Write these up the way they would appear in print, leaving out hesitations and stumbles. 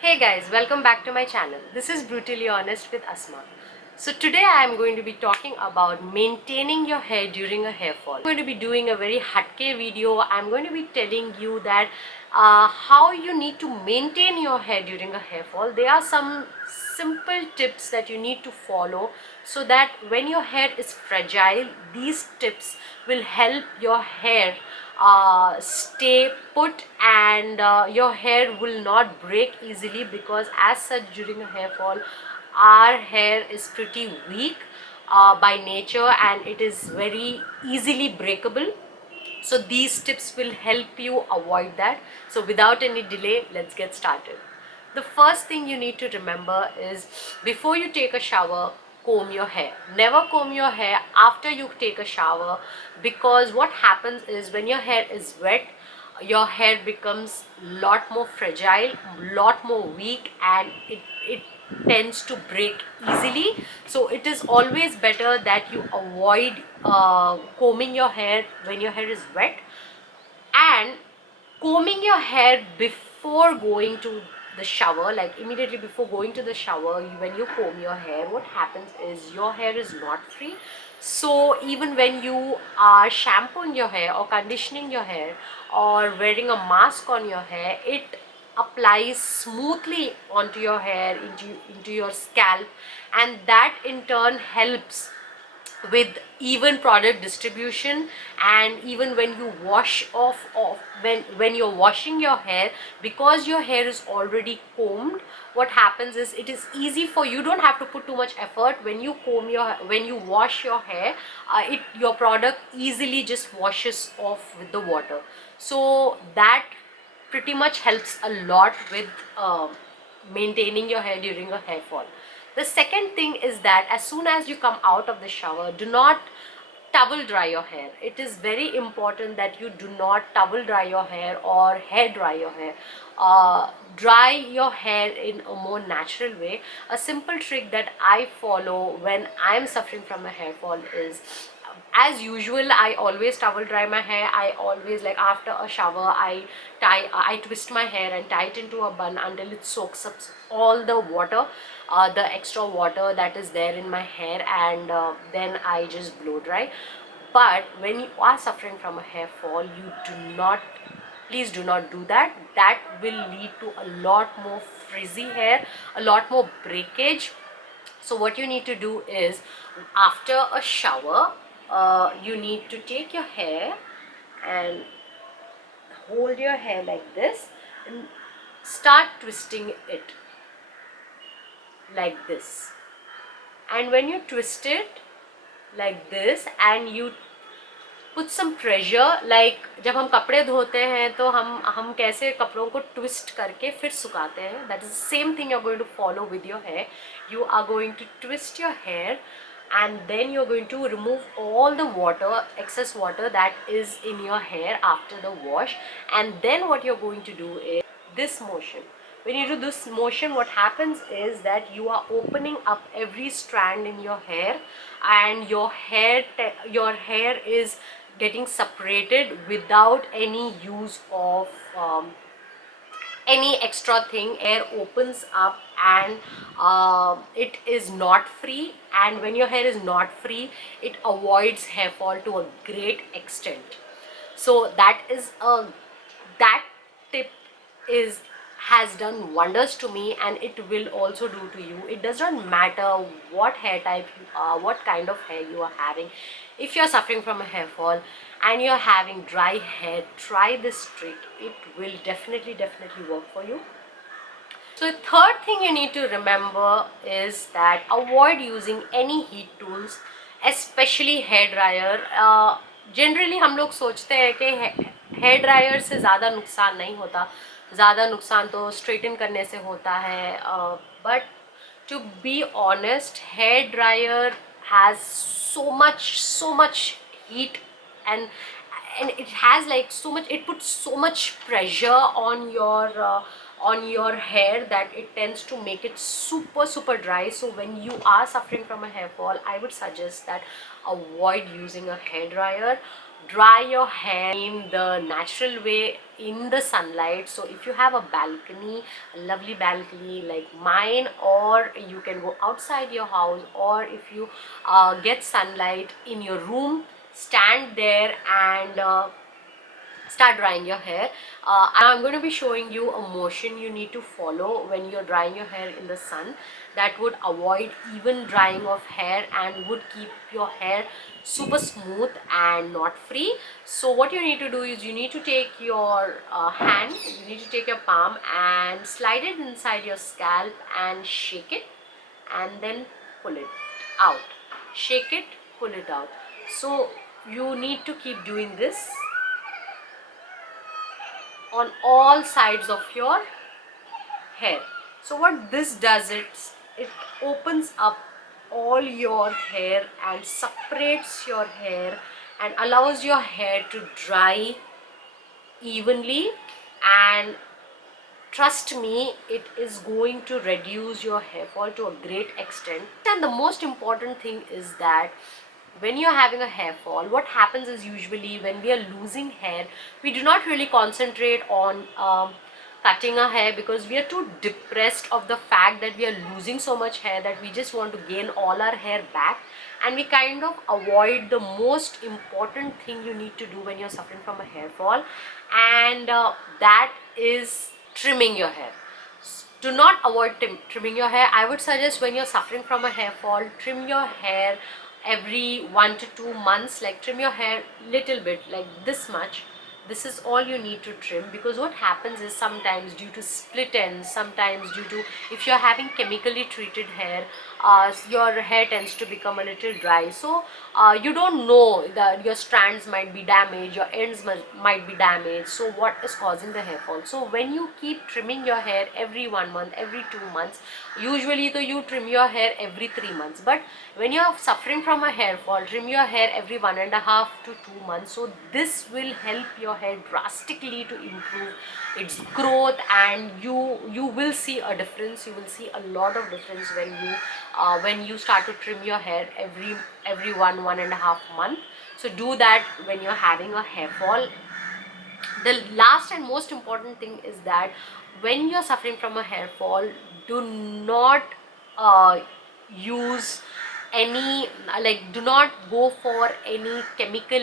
Hey guys, welcome back to my channel. This is Brutally Honest with Asma. So today I am going to be talking about maintaining your hair during a hair fall. I'm going to be doing a very hatke video. I'm going to be telling you that how you need to maintain your hair during a hair fall. There are some simple tips that you need to follow so that when your hair is fragile, these tips will help your hair stay put and your hair will not break easily, because as such during a hair fall our hair is pretty weak by nature and it is very easily breakable. So these tips will help you avoid that. So without any delay, let's get started. The first thing you need to remember is, before you take a shower, comb your hair. Never comb your hair after you take a shower, because what happens is when your hair is wet, your hair becomes lot more fragile, lot more weak, and it tends to break easily. So it is always better that you avoid combing your hair when your hair is wet, and combing your hair before going to the shower, like immediately before going to the shower, when you comb your hair, what happens is your hair is not free. So even when you are shampooing your hair or conditioning your hair or wearing a mask on your hair, it applies smoothly onto your hair, into your scalp, and that in turn helps with even product distribution. And even when you wash off when you're washing your hair, because your hair is already combed, what happens is it is easy for you. Don't have to put too much effort when you when you wash your hair. Your product easily just washes off with the water. So that pretty much helps a lot with maintaining your hair during a hair fall. The second thing is that as soon as you come out of the shower, do not towel dry your hair. It is very important that you do not towel dry your hair or hair dry your hair. Dry your hair in a more natural way. A simple trick that I follow when I am suffering from a hair fall is, as usual, I always towel dry my hair. I always, like, after a shower, I twist my hair and tie it into a bun until it soaks up all the water, the extra water that is there in my hair, and then I just blow dry. But when you are suffering from a hair fall, you do not, please do not do that. That will lead to a lot more frizzy hair, a lot more breakage. So what you need to do is, after a shower, you need to take your hair and hold your hair like this and start twisting it like this. And when you twist it like this and you put some pressure, like जब हम कपड़े धोते हैं तो हम कैसे कपड़ों को ट्विस्ट करके फिर सुखाते हैं, that is the same thing you're going to follow with your hair. You are going to twist your hair and then you're going to remove all the water, excess water that is in your hair after the wash. And then what you're going to do is this motion. When you do this motion, what happens is that you are opening up every strand in your hair, and your hair is getting separated without any use of any extra thing. Hair opens up and it is not free, and when your hair is not free, it avoids hair fall to a great extent. So that tip is has done wonders to me, and it will also do to you. It does not matter what hair type you are, what kind of hair you are having. If you are suffering from a hair fall and you are having dry hair, try this trick. It will definitely work for you. So the third thing you need to remember is that avoid using any heat tools, especially hair dryer. Generally हम लोग सोचते हैं कि hair dryer से ज़्यादा नुकसान नहीं होता, ज़्यादा नुकसान तो स्ट्रेटन करने से होता है. But to be honest, hair dryer has so much heat, and it has like so much, it puts so much pressure on your hair that it tends to make it super dry. So when you are suffering from a hair fall, I would suggest that avoid using a hair dryer. dry your hair in the natural way in the sunlight. So if you have a balcony, a lovely balcony like mine, or you can go outside your house, or if you get sunlight in your room, stand there and start drying your hair. I'm going to be showing you a motion you need to follow when you're drying your hair in the sun, that would avoid even drying of hair and would keep your hair super smooth and not free. So what you need to do is you need to take your hand, you need to take your palm and slide it inside your scalp and shake it, and then pull it out. Shake it, pull it out. So you need to keep doing this on all sides of your hair. So what this does, it opens up all your hair and separates your hair and allows your hair to dry evenly, and trust me, it is going to reduce your hair fall to a great extent. And the most important thing is that when you're having a hair fall, what happens is usually when we are losing hair, we do not really concentrate on cutting our hair, because we are too depressed of the fact that we are losing so much hair that we just want to gain all our hair back, and we kind of avoid the most important thing you need to do when you're suffering from a hair fall, and that is trimming your hair. Do not avoid trimming your hair. I would suggest when you're suffering from a hair fall, trim your hair every 1 to 2 months. Like trim your hair little bit, like this much. This is all you need to trim, because what happens is sometimes due to split ends, sometimes due to, if you're having chemically treated hair, your hair tends to become a little dry. So you don't know that your strands might be damaged, your ends might be damaged. So what is causing the hair fall? So when you keep trimming your hair every 1 month, every 2 months, usually though you trim your hair every 3 months, but when you are suffering from a hair fall, trim your hair every 1.5 to 2 months. So this will help your hair drastically to improve its growth, and you will see a difference. You will see a lot of difference when you start to trim your hair every 1.5 month. So do that when you're having a hair fall. The last and most important thing is that when you're suffering from a hair fall, do not use any, like, do not go for any chemical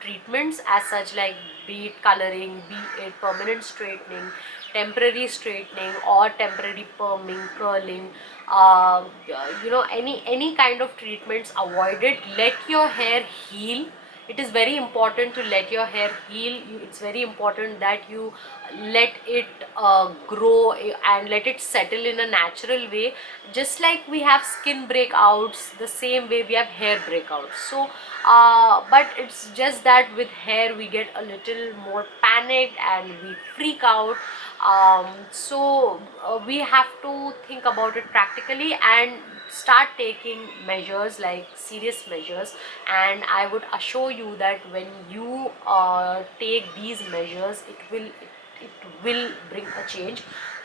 treatments as such, like be it coloring, be it permanent straightening, temporary straightening, or temporary perming, curling, any kind of treatments, avoid it. Let your hair heal. It is very important to let your hair heal. It's very important that you let it grow and let it settle in a natural way. Just like we have skin breakouts, the same way we have hair breakouts. So but it's just that with hair we get a little more panicked and we freak out. We have to think about it practically and start taking measures, like serious measures. And I would assure you that when you take these measures, it will bring a change.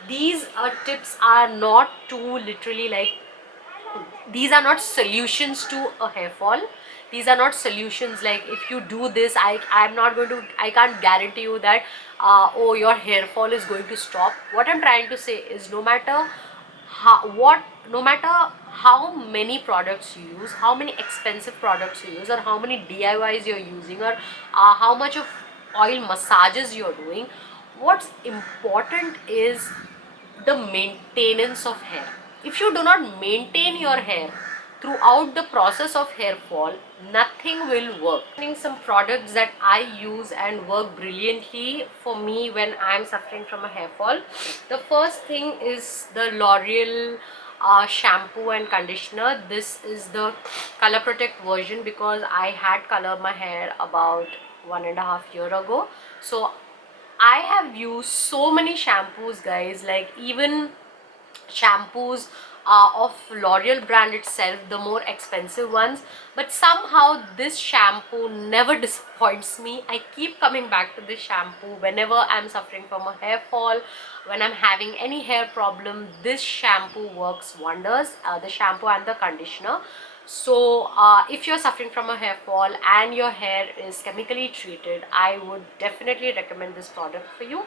These tips are not too literally, like, these are not solutions to a hair fall. These are not solutions like, if you do this, I can't guarantee you that oh, your hair fall is going to stop. What I'm trying to say is, no matter how many products you use, how many expensive products you use, or how many DIYs you're using, or how much of oil massages you're doing, what's important is the maintenance of hair. If you do not maintain your hair throughout the process of hair fall, nothing will work. Some products that I use and work brilliantly for me when I am suffering from a hair fall. The first thing is the L'Oreal shampoo and conditioner. This is the Color Protect version, because I had colored my hair about 1.5 years ago. So I have used so many shampoos, guys, like even shampoos of L'Oreal brand itself, the more expensive ones, but somehow this shampoo never disappoints me. I keep coming back to this shampoo whenever I'm suffering from a hair fall, when I'm having any hair problem. This shampoo works wonders, the shampoo and the conditioner. So if you're suffering from a hair fall and your hair is chemically treated, I would definitely recommend this product for you.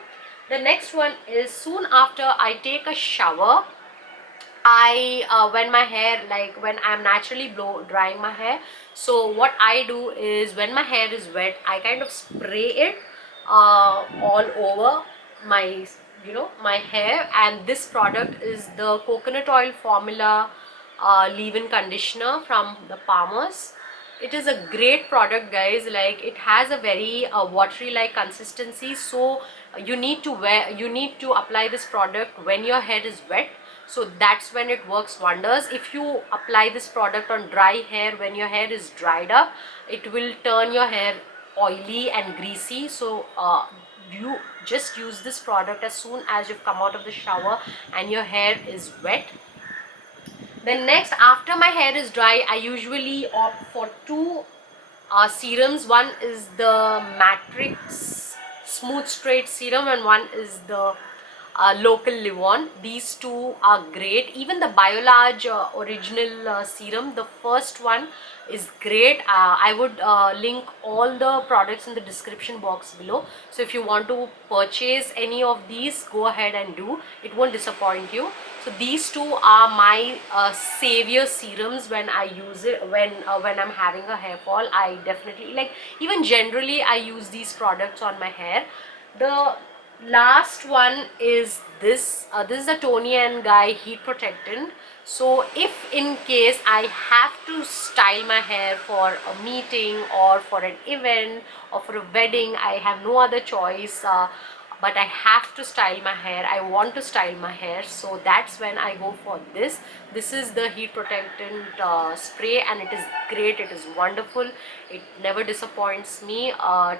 The next one is, soon after I take a shower, when my hair, like when I'm naturally blow drying my hair, so what I do is, when my hair is wet, I kind of spray it all over my, my hair. And this product is the coconut oil formula leave-in conditioner from the Palmer's. It is a great product, guys. Like, it has a very watery like consistency, so you need to apply this product when your hair is wet. So that's when it works wonders. If you apply this product on dry hair when your hair is dried up, it will turn your hair oily and greasy. So you just use this product as soon as you've come out of the shower and your hair is wet. Then next, after my hair is dry, I usually opt for two serums. One is the Matrix Smooth Straight Serum and one is the Local Live-On. These two are great. Even the Biolarge original serum, the first one is great. I would link all the products in the description box below. So if you want to purchase any of these, go ahead and do. It won't disappoint you. So these two are my savior serums when I use it, when I'm having a hair fall. I definitely, like, even generally I use these products on my hair. The last one is this. This is the Toni & Guy Heat Protectant. So if in case I have to style my hair for a meeting or for an event or for a wedding, I have no other choice, but I have to style my hair, I want to style my hair, so that's when I go for this. This is the heat protectant spray, and it is great. It is wonderful. It never disappoints me.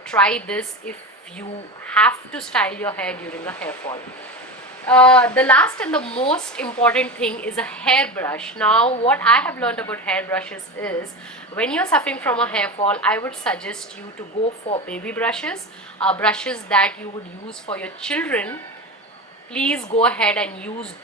Try this if you have to style your hair during a hair fall. The last and the most important thing is a hairbrush. Now, what I have learned about hairbrushes is, when you're suffering from a hair fall, I would suggest you to go for baby brushes, brushes that you would use for your children. Please go ahead and use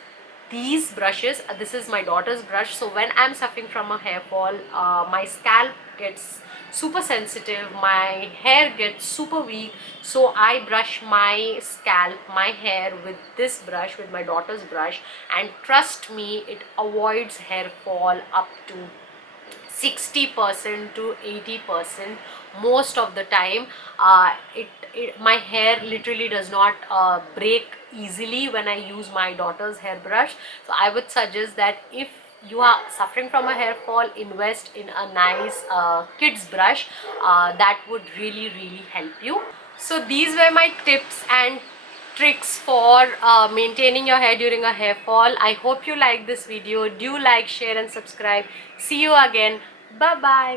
these brushes. This is my daughter's brush. So when I'm suffering from a hair fall, my scalp gets super sensitive, my hair gets super weak, so I brush my scalp, my hair with this brush, with my daughter's brush, and trust me, it avoids hair fall up to 60% to 80% most of the time. My hair literally does not break easily when I use my daughter's hairbrush. So I would suggest that if you are suffering from a hair fall, invest in a nice kids brush. That would really help you. So these were my tips and tricks for maintaining your hair during a hair fall. I hope you like this video. Do like, share and subscribe. See you again. Bye bye.